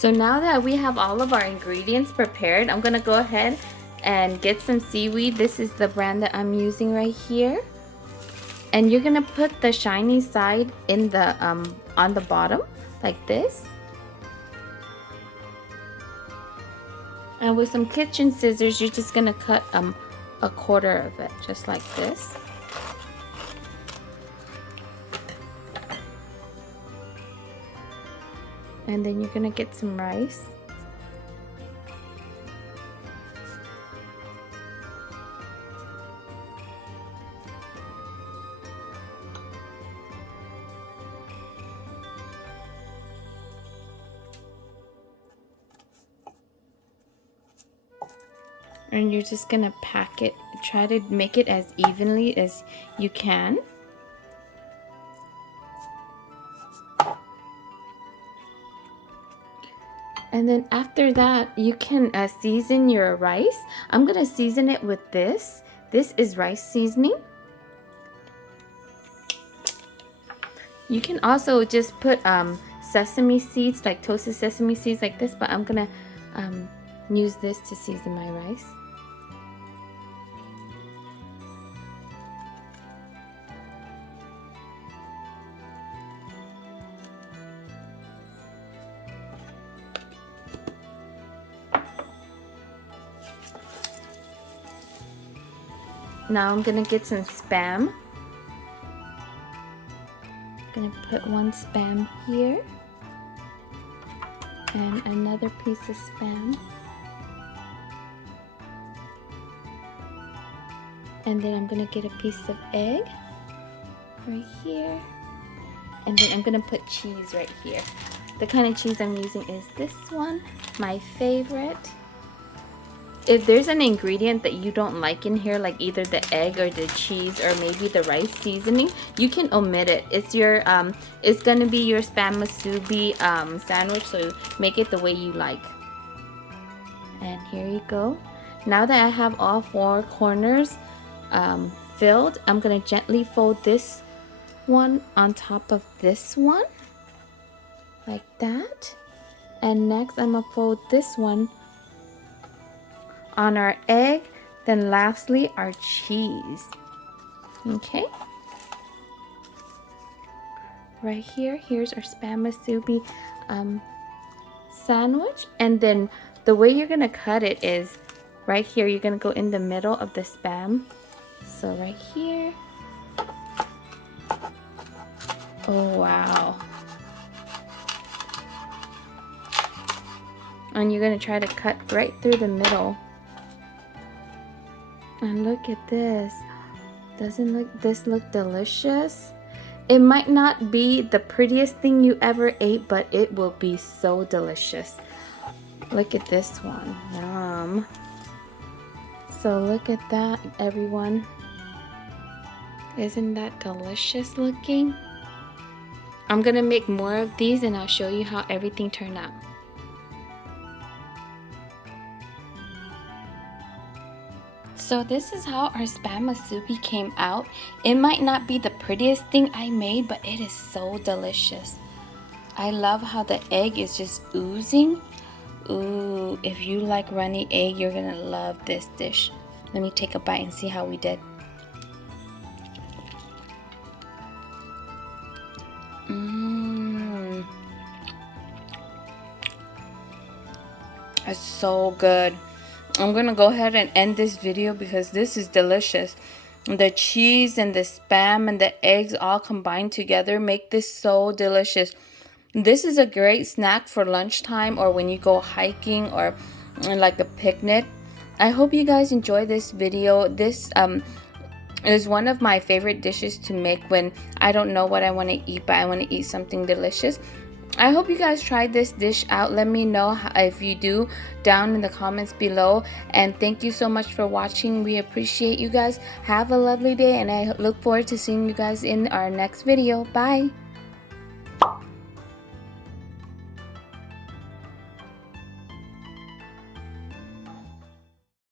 So now that we have all of our ingredients prepared, I'm gonna go ahead and get some seaweed. This is the brand that I'm using right here. And you're gonna put the shiny side in the on the bottom like this. And with some kitchen scissors, you're just gonna cut a quarter of it, just like this. And then you're gonna get some rice. And you're just gonna pack it, try to make it as evenly as you can. And then after that, you can season your rice. I'm gonna season it with this. This is rice seasoning. You can also just put sesame seeds, like toasted sesame seeds like this, but I'm gonna use this to season my rice. Now I'm gonna get some Spam. I'm gonna put one Spam here and another piece of Spam. And then I'm gonna get a piece of egg right here. And then I'm gonna put cheese right here. The kind of cheese I'm using is this one, my favorite. If there's an ingredient that you don't like in here, like either the egg or the cheese or maybe the rice seasoning, you can omit it. It's your it's gonna be your Spam Musubi sandwich, so make it the way you like. And here you go. Now that I have all four corners filled, I'm gonna gently fold this one on top of this one, like that. And next I'm gonna fold this one on our egg, then lastly our cheese. Okay, right here, here's our Spam Musubi sandwich. And then the way you're gonna cut it is right here. You're gonna go in the middle of the Spam, so right here. Oh wow. And you're gonna try to cut right through the middle. And look at this. Doesn't this look delicious? It might not be the prettiest thing you ever ate, but it will be so delicious. Look at this one. Yum. So look at that, everyone. Isn't that delicious looking? I'm gonna make more of these and I'll show you how everything turned out. So this is how our spam musubi came out. It might not be the prettiest thing I made, but it is so delicious. I love how the egg is just oozing. Ooh, if you like runny egg, you're gonna love this dish. Let me take a bite and see how we did. It's so good. I'm gonna go ahead and end this video because this is delicious. The cheese and the spam and the eggs all combined together make this so delicious. This is a great snack for lunchtime or when you go hiking or like a picnic. I hope you guys enjoy this video. This is one of my favorite dishes to make when I don't know what I want to eat, but I want to eat something delicious. I hope you guys tried this dish out. Let me know if you do down in the comments below. And thank you so much for watching. We appreciate you guys. Have a lovely day, and I look forward to seeing you guys in our next video. Bye.